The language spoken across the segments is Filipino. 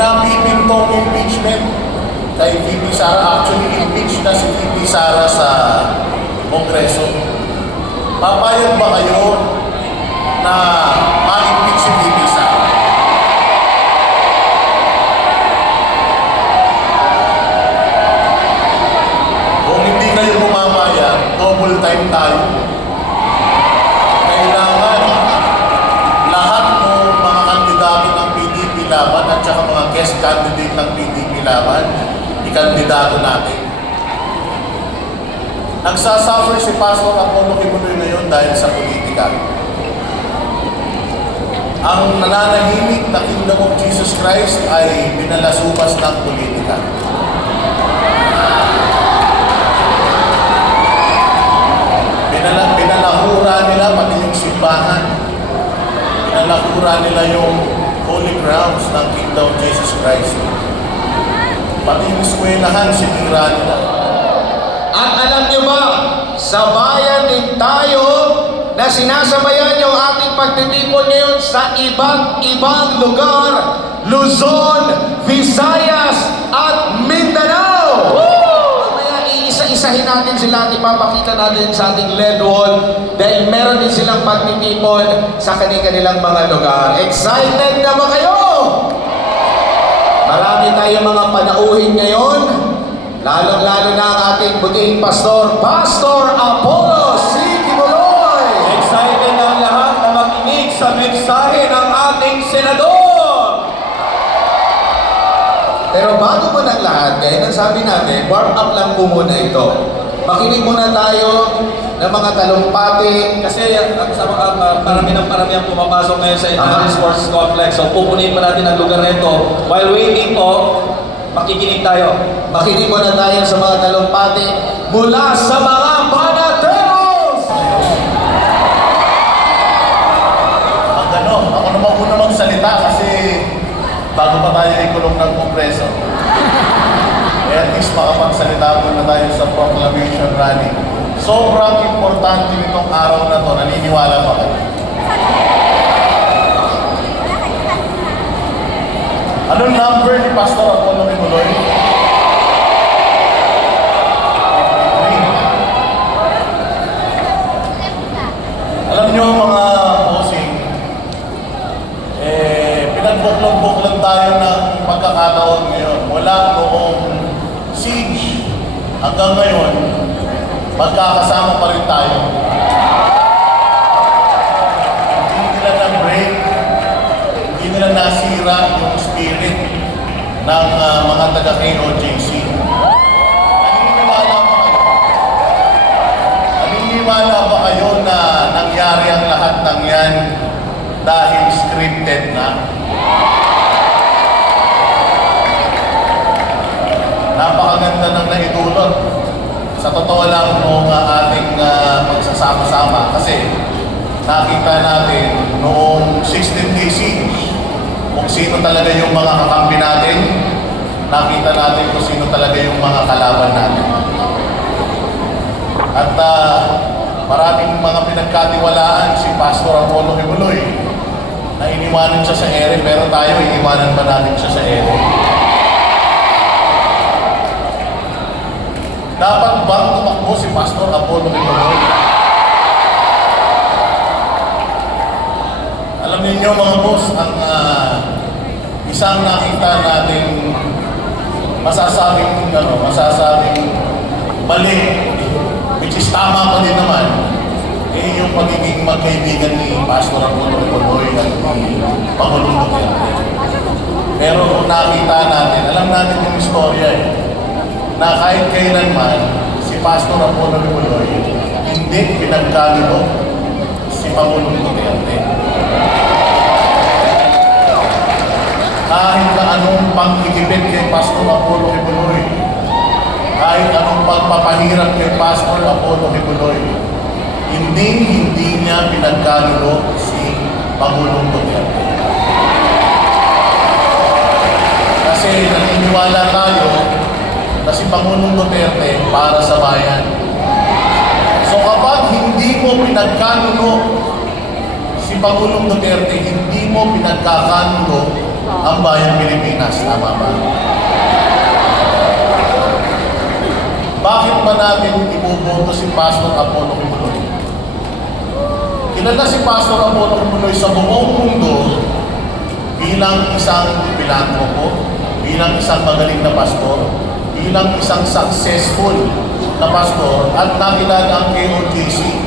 napipintong impeachment kay VP Sara. Actually, impeach na si VP Sara sa Kongreso. Papayag ba kayo na ma-impeach si VP Sara? Kung hindi kayo pumapayag, double time tayo. Kailangan lahat ng mga kandidato ng PDP laban at saka mga guest candidate ng PDP laban, ikandidato natin. Nagsasuffer si Pastor Apollo Kibuloy ngayon dahil sa politika. Ang nananahimik na Kingdom of Jesus Christ ay binalasubas ng politika. Binalahura nila pati yung simbahan. Binalahura nila yung holy grounds ng Kingdom of Jesus Christ. Pati yung eskwelahan, sinira nila. At alam niyo ba, sa bayan din tayo na sinasabayan yung ating pagtitipon ngayon sa iba't ibang lugar, Luzon, Visayas, at Mindanao. Mamaya iisa-isahin natin sila at ipapakita natin sa ating LED wall dahil meron din silang pagtitipon sa kanilang mga lugar. Excited na ba kayo? Marami tayong mga panauhin ngayon. Lalo-lalo na ang ating butihing pastor, Pastor Apollo C. Kibuloy. Excited na ang lahat na makinig sa mensahe ng ating senador. Pero bago po ng lahat, gaya ng sabi natin, warm up lang po muna ito. Makinig muna tayo ng mga talumpati. Kasi parami ang pumapasok ngayon sa International Sports Complex. So pupunin pa natin ang lugar nito. While waiting po, makikinig tayo. Makinig muna tayo sa mga talumpati mula sa mga panateros! Ako naman una magsalita kasi bago pa tayo ikulong ng Kongreso. At least makapagsalita muna tayo sa proclamation rally. Sobrang importante nitong araw na to. Naniniwala ba kayo? Anong number ni Pastor Apollo Kibuloy? Alam niyo mga bossing, pinagbuklog-buklog tayo ng pagkakataon ngayon. Mula noong siege hanggang ngayon, magkakasama pa rin tayo. Hindi nila na-break, hindi nila nasira yung spirit ng mga taga-KOJC. Naniniwala ba kayo na nangyari ang lahat ng yan dahil scripted na? Napakaganda ng naidulot. Sa totoo lang noong ating magsasama-sama kasi nakita natin noong 16-day siege kung sino talaga yung mga kakampi natin, nakita natin kung sino talaga yung mga kalaban natin. At maraming mga pinagkatiwalaan si Pastor Apollo Kibuloy na iniwanan siya sa ere, pero tayo iniwanan ba natin siya sa ere? Dapat bang tumakbo si Pastor Apollo Kibuloy? Alam niyo mga boss, ang isang nakita natin masasabing mali, which is tama pa din naman, yung pagiging magkaibigan ni Pastor Apollo Kibuloy at ni Pangulong Duterte. Pero kung nakita natin, alam natin yung istorya na kahit kailanman si Pastor Apollo Kibuloy hindi pinagkalito si Pangulong Duterte. Kahit na anong pang-igipit kay Pastor Apollo Kibuloy, kahit anong pagpapahirap kay Pastor Apollo Kibuloy, hindi niya pinagkalito si Pangulong Duterte. Kasi naniniwala tayo na si Pangulong Duterte para sa bayan. So kapag hindi mo pinagkanuno si Pangulong Duterte, hindi mo pinagkakanuno ang bayang Pilipinas. Tama ba? Bakit ba natin iboboto si Pastor Apollo Kibuloy? Kilala si Pastor Apollo Kibuloy sa buong mundo bilang isang pilantropo, bilang isang magaling na pastor, bilang isang successful na pastor, at nakilala ang KOJC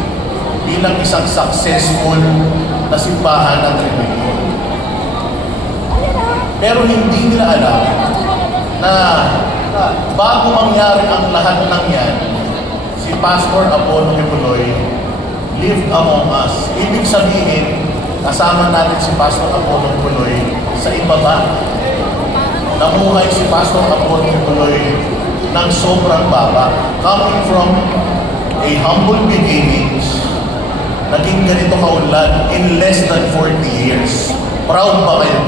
bilang isang successful na simbahan ng relihiyon. Pero hindi nila alam na bago mangyari ang lahat ng yan, si Pastor Apollo Kibuloy lived among us. Ibig sabihin, kasama natin si Pastor Apollo Kibuloy sa ibaba. Namuhay si Pastor Apollo Kibuloy ng sobrang baba. Coming from a humble beginnings, naging ganito kaunlad in less than 40 years. Proud ba kayo?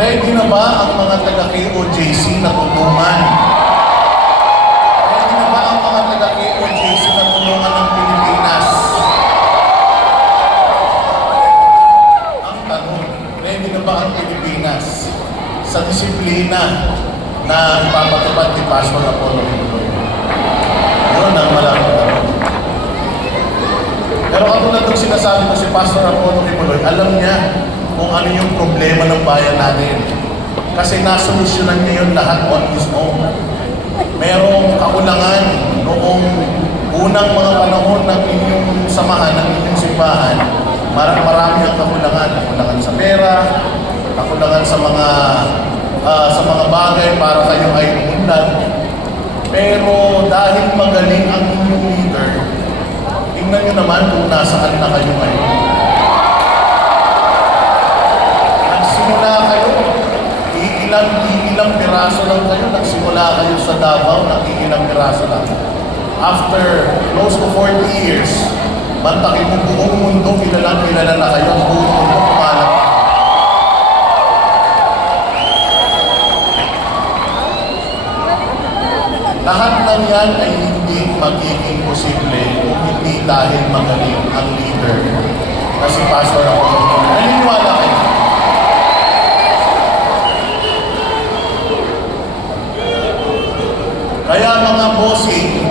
Ready na ba ang mga taga-KOJC na tulungan? Ready na ba ang mga taga-KOJC na tulungan ng Pilipinas? Ang tanong, ready na ba ang Pilipinas sa disiplina na ipapatupad ni Pastor Apollo Kibuloy? Yun ang malaking tanong. Pero katulad ng sinasabi ko si Pastor Apollo Kibuloy, alam niya kung ano yung problema ng bayan natin. Kasi nasolusyonan niya yun lahat on his own. Merong kakulangan noong unang mga panahon ng inyong samahan, ng inyong simbahan. Marami ang kakulangan. Kakulangan sa pera, kakulangan sa mga bagay para kayo ay umunlad. Pero dahil magaling ang inyong leader, tingnan nyo naman kung nasaan na kayo ngayon. Nagsimula kayo, iilang piraso lang kayo. Nagsimula kayo sa Davao, iilang piraso lang. After close to 40 years, bantakin mo buong mundo, kilala na kayo, ang buong mundo kumalat. Lahat ng yan ay hindi magiging posible kung hindi dahil magaling ang leader na si Pastor Apollo. Naniniwala kayo? Kaya mga bossing,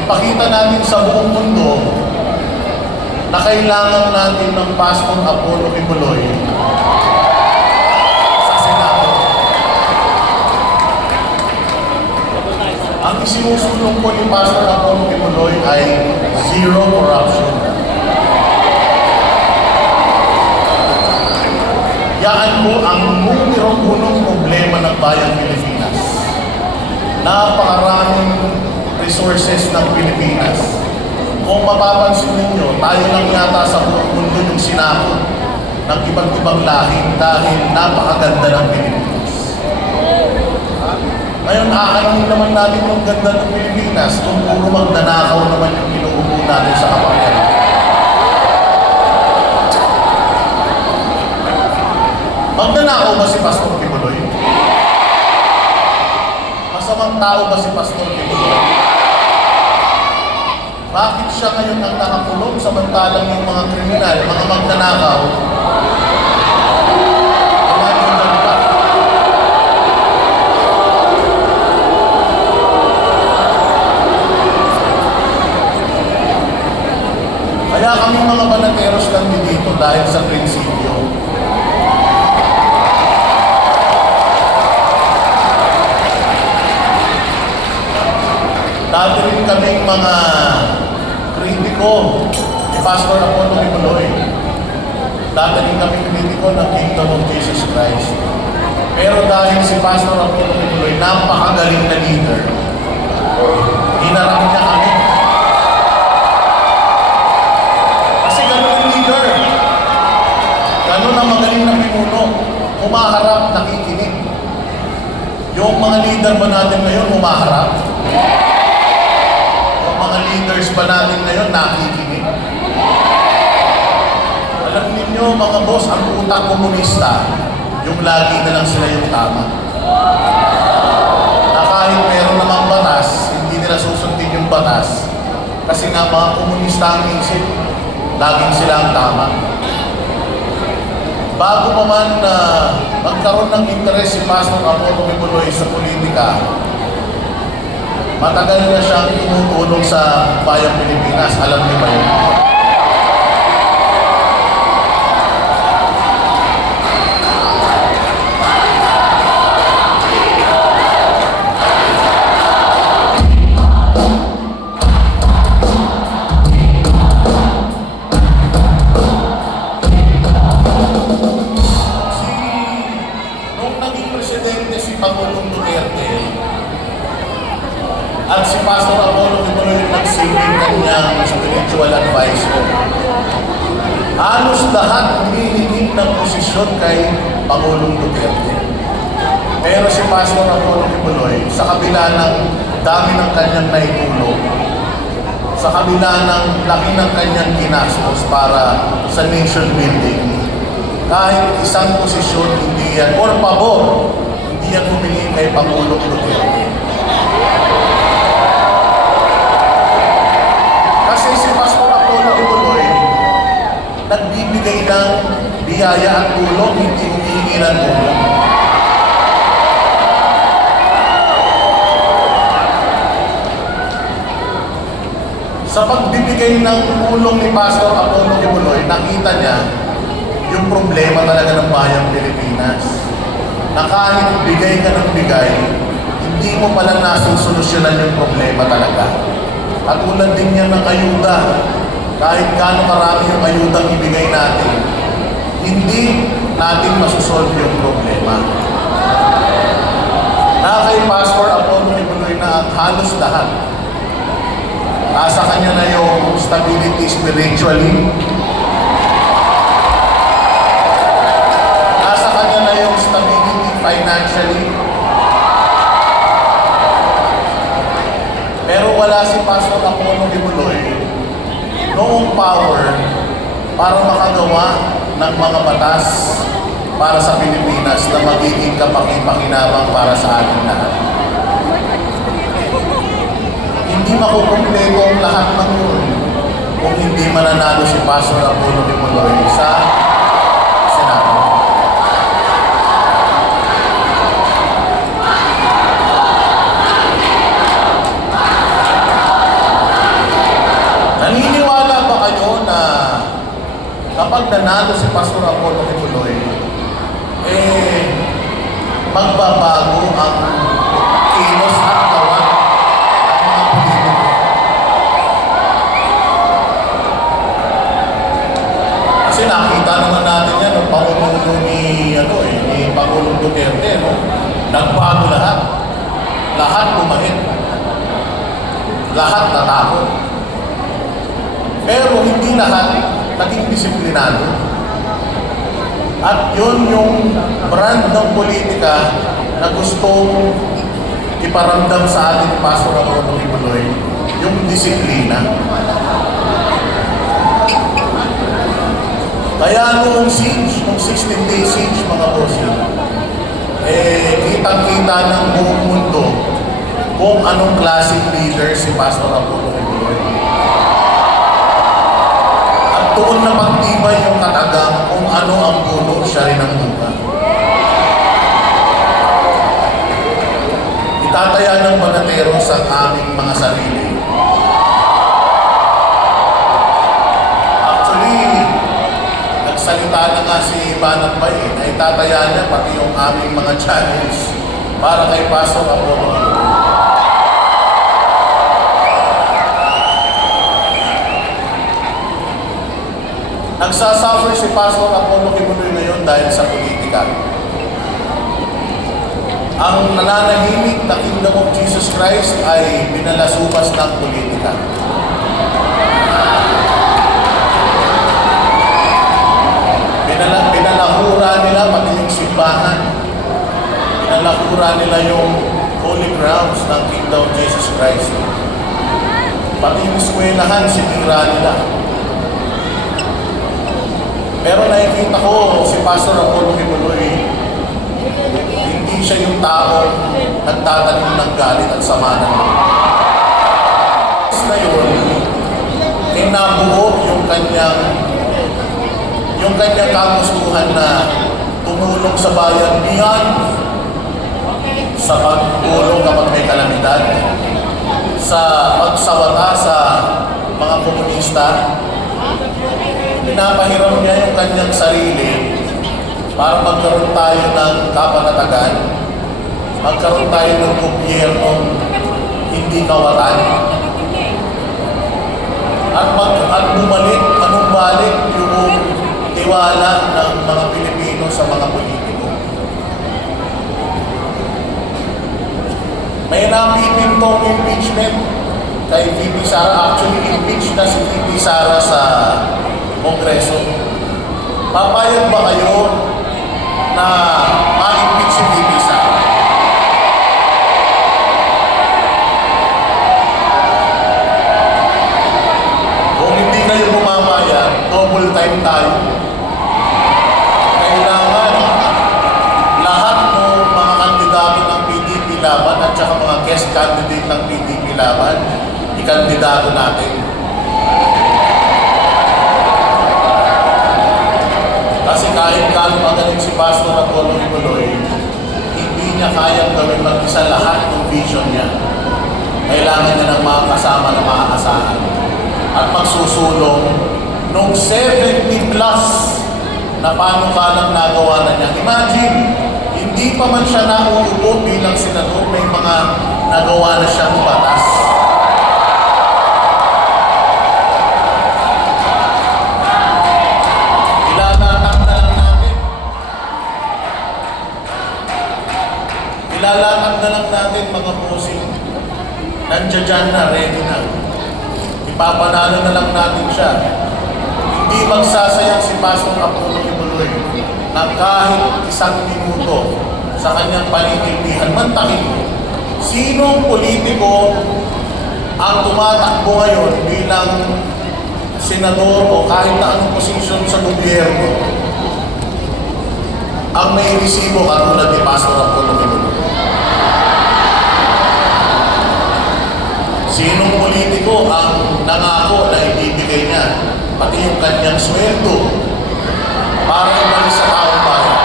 ipakita natin sa buong mundo na kailangan natin ng Pastor Apollo Kibuloy sa Senado. Ang isinusulong po ni Pastor Apollo Kibuloy ay zero corruption. Yan po ang numero unong problema ng bayang Pilipinas. Napakaraming resources ng Pilipinas. Kung mapapansin ninyo, tayo lang yata sa buong mundo yung sinakot ng iba't ibang lahi dahil napakaganda ng Pilipinas. Ngayon, aanahin naman natin yung ganda ng Pilipinas kung puro magnanakaw naman yung inuupo natin sa kapangyaran. Magnanakaw ba si Pastor Kibuloy? Masamang tao ba si Pastor Kibuloy? Bakit siya ngayon ang nakakulong samantalang yung mga kriminal, mga magnanakaw? Kaya kami mga banateros lang dito dahil sa prinsipyo. Dati rin kaming mga kritiko ni Pastor Apollo Kibuloy. Dati rin kaming kritiko ng Kingdom of Jesus Christ. Pero dahil si Pastor Apollo Kibuloy, napakagaling na leader, hinarap niya kami. Kasi ganun yung leader. Ganun ang magaling na pinuno. Humaharap, nakikinig. Yung mga leader ba natin ngayon, humaharap? Leaders ba natin ngayon nakikinig? Alam ninyo mga boss, ang utak komunista, yung lagi na lang sila yung tama. Na kahit meron namang batas, hindi nila susundin yung batas, Kasi nga mga komunista ang isip, laging sila ang tama. Bago pa man magkaroon ng interes si Pastor Apollo Kibuloy sa politika, matagal na siyang tumutulong sa bayang Pilipinas. Alam niyo ba yun? Nung naging presidente si Pangulong Duterte at si Pastor Apollo Kibuloy nagsilbing kanyang spiritual advisor, halos lahat humihiling ng posisyon kay Pangulong Duterte. Pero si Pastor Apollo Kibuloy, sa kabila ng dami ng kanyang naitulong, sa kabila ng laki ng kanyang ginastos para sa nation building, kahit isang posisyon hindi yan, or pabor, hindi yan humingi kay Pangulong Duterte. Kasi si Pastor Apollo Kibuloy, nagbibigay ng biyaya at tulong, hindi humihingi ng tulong. Sa pagbibigay ng tulong ni Pastor Apollo Kibuloy, nakita niya yung problema talaga ng bayang Pilipinas. Na kahit bigay ka ng bigay, hindi mo pala nasusolusyonan yung problema talaga. At tulad din yan ng ayuda, kahit gaano karami yung ayudang ibigay natin, hindi natin masusolve yung problema. Na kay Pastor Apollo Kibuloy na ang halos lahat, nasa kanya na yung stability spiritually, nasa kanya na yung stability financially, pero wala si Pastor Apollo Kibuloy noong power para makagawa ng mga batas para sa Pilipinas na magiging kapaki-pakinabang para sa ating lahat. Hindi makukumpleto ang lahat ng yun kung hindi mananalo si Pastor Apollo Kibuloy sa Senado. Naniniwala ba kayo na kapag nanalo si Pastor Apollo Kibuloy, magbabago ang kilos at gawa ng mga politiko? Kasi nakita naman natin yan ng Pangulong ni Pangulong Duterte, no? Nagbago lahat. Lahat bumahit. Lahat natakot. Pero hindi lahat naging disiplinado. At yun yung brand ng politika na gustong iparamdam sa ating Pastor Apollo Kibuloy, yung disiplina. Kaya noong siege, noong 16-day siege mga bossing, kitang-kita ng buong mundo kung anong klaseng leader si Pastor Apollo Kibuloy. Doon na pagtibay yung katagang kung ano ang puno, siya rin ang bunga. Itataya ng Banateros ang aming mga sarili. Actually, nagsalita na nga si Banat Bay na itataya niya pati yung aming mga channels para kay Pastor Apollo. Nagsasuffer si Pastor Apollo Kibuloy ngayon dahil sa politika. Ang nananahimik na Kingdom of Jesus Christ ay binalasubas ng politika. Binalahura nila pati yung simbahan. Binalahura nila yung holy grounds ng Kingdom of Jesus Christ. Pati yung eskwelahan, sinira nila. Pero nakikita ko si Pastor Apollo Kibuloy, hindi siya yung tao nagtatanim ng galit at sama ng loob. Na yun, ay nabuo yung kanyang kagustuhan na tumulong sa bayan beyond sa pagtulong kapag may kalamidad, sa pagsawata sa mga komunista. Pinapahiram niya yung kanyang sarili para magkaroon tayo ng kapanatagan, magkaroon tayo ng gobyerno hindi kawatan, at manumbalik yung tiwala ng mga Pilipino sa mga politiko. May napipintong impeachment kay VP Sara. Actually, impeach na si VP Sara sa Kongreso. Papayag ba kayo na ma-impeach si VP Sara? Kung hindi kayo pumapayag, double time tayo. Kailangan lahat ng mga kandidato ng PDP laban at saka mga guest candidate ng PDP laban, ikandidato natin. Kasi kahit gaano magaling si Pastor Apollo Kibuloy, hindi niya kayang gawin mag-isa lahat ng vision niya. Kailangan niya ng mga kasama na maaasahan at magsusulong nung 70 plus na panukalang nagawa na niya. Imagine, hindi pa man siya nauupo bilang senador, may mga nagawa na siyang batas. Ilalatag na lang natin mga posing. Nandiyan dyan na, ready na. Ipapanalo na lang natin siya. Hindi magsasayang si Pastor Apollo Kibuloy na kahit 1 minuto sa kanyang paninilbihan. Mantakin mo, sinong politiko ang tumatakbo ngayon bilang senador o kahit na anong posisyon sa gobyerno ang may resibo katulad ni Pastor Apollo Kibuloy? Sinong politiko ang nangako na ibibigay niya pati yung kanyang sweldo para ibalik sa taong bayan?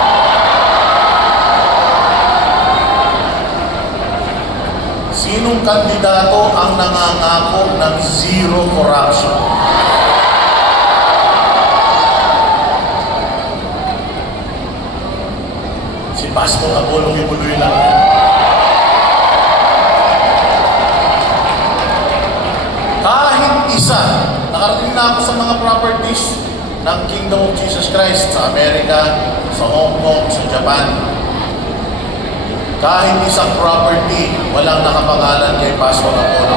Sinong kandidato ang nangangako ng zero corruption? Si Pastor Apollo Kibuloy lang yan. Kahit isa, nakarating na ako sa mga properties ng Kingdom of Jesus Christ sa Amerika, sa Hong Kong, sa Japan. Kahit isang property, walang nakapangalan kay Pastor Apollo.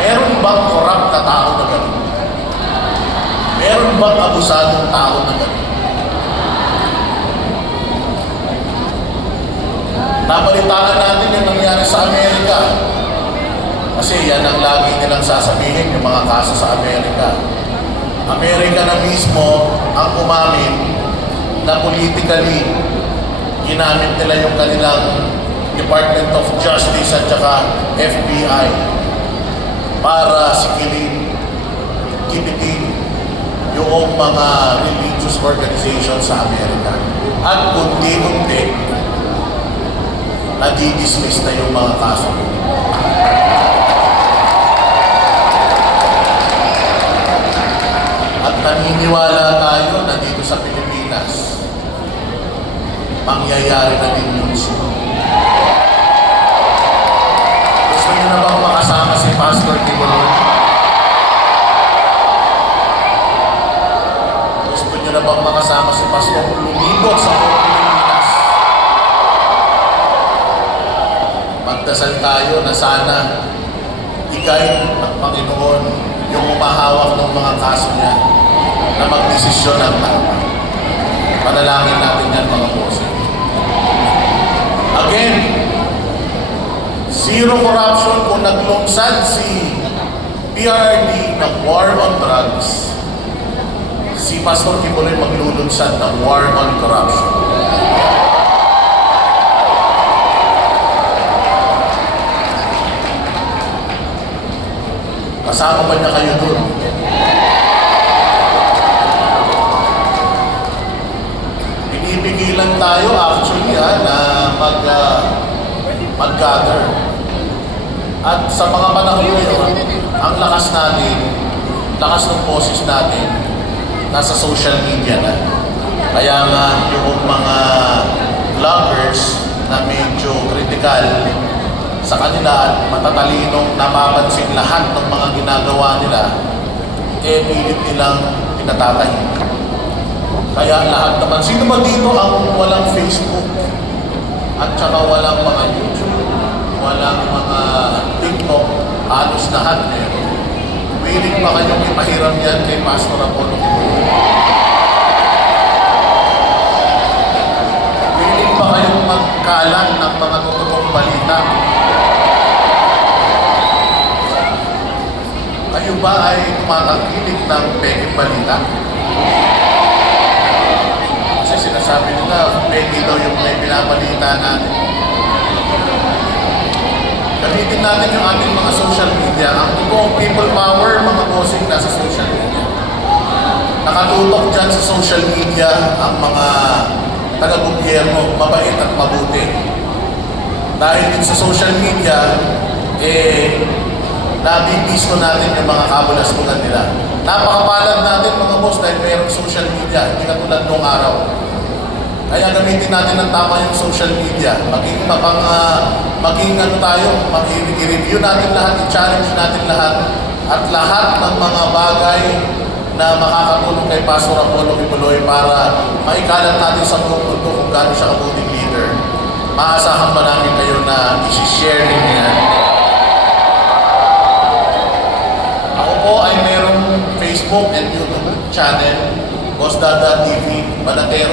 Meron bang corrupt na tao na gano'n? Meron bang abusadong tao na gano'n? Nabalitaan natin yung nangyari sa Amerika. Kasi yan ang lagi nilang sasabihin, yung mga kaso sa Amerika. Amerika na mismo ang umamin na politically ginamit nila yung kanilang Department of Justice at saka FBI para sikilin, kipitin yung mga religious organizations sa Amerika. At unti-unti, nadi-dismiss na yung mga kaso. At naniniwala tayo na dito sa Pilipinas, mangyayari na din yun siya. Gusto niyo na bang makasama si Pastor Kibuloy? Gusto niyo na bang makasama si Pastor lumibot sa Pilipinas? Magdasal tayo na sana i-guide ng Panginoon yung umahawak ng mga kaso niya na magdesisyon ng tama. Panalangin natin yan mga boss. Again, zero corruption. Kung naglungsad si PRD ng war on drugs, si Pastor Kibuloy maglulunsad ng war on corruption. Kasama ba niya kayo doon? Pinipigilan tayo actually na mag-gather. At sa mga panahon ngayon, ang lakas natin, lakas ng boses natin, nasa social media na. Kaya nga yung mga vloggers na medyo critical sa kanila at matatalinong napapansin lahat ng mga ginagawa nila, pilit nilang pinatatahimik. Kaya lahat naman, sino ba dito ang walang Facebook? At saka walang mga YouTube, walang mga TikTok, halos lahat meron. Willing pa kayong ipahiram yan kay Pastor Apollo Kibuloy? Willing pa kayong magkalat ng mga totoong balita? Kayo ba ay tumatangkilik ng pekeng balita? Kasi sinasabi nila, peke daw yung may pinabalita natin. Gamitin natin yung ating mga social media. Ang totoong people power, mga bossing, nasa social media. Nakatutok dyan sa social media ang mga taga-gobyerno, mabait at mabuti. Dahil din sa social media, nabibisto natin yung mga kabulastugan nila. Napakapalad natin mga boss dahil mayroong social media, hindi katulad nung araw. Kaya gamitin natin ng tama yung social media. Maging i-review natin lahat, i-challenge natin lahat, at lahat ng mga bagay na makakatulong kay Pastor Apollo Kibuloy para maikalat natin sa buong mundo kung gaano siya kabuting leader. Maasahan ba namin kayo na isi-share ninyo yan? Ako po ay mayroong Facebook and YouTube channel, Boss Dada TV, Manatero.